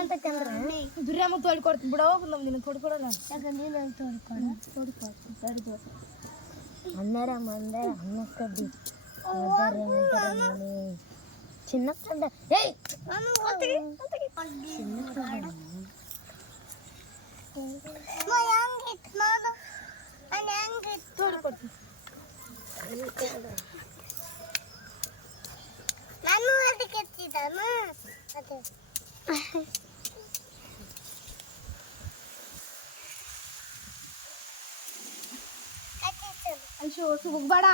ಅಂತ ಕಂದ್ರೆ ದುರ್ಯಾಮ ತೋಡ್ಕೊಡ್ತೀನಿ ಬಿಡೋ ನಿನ್ನ ತೋಡ್ಕೊಡಲ್ಲ ಯಾಕಂದ್ರೆ ತೋಡ್ಕೊಡ್ತೀನಿ ಮಂದಾರ ಅನ್ನಕ್ಕಡ್ಡಿ ಚಿನ್ನ ಕಂಡ ಏಯ್ ತೋಡ್ಕೊಡ್ತೀನಿ ನಾನು ಅದಕ್ಕೆ ಎತ್ತಿದ್ದಾನು ಅದೇ ಅಯ್ಯೋ ಹೋಗ್ಬೇಡ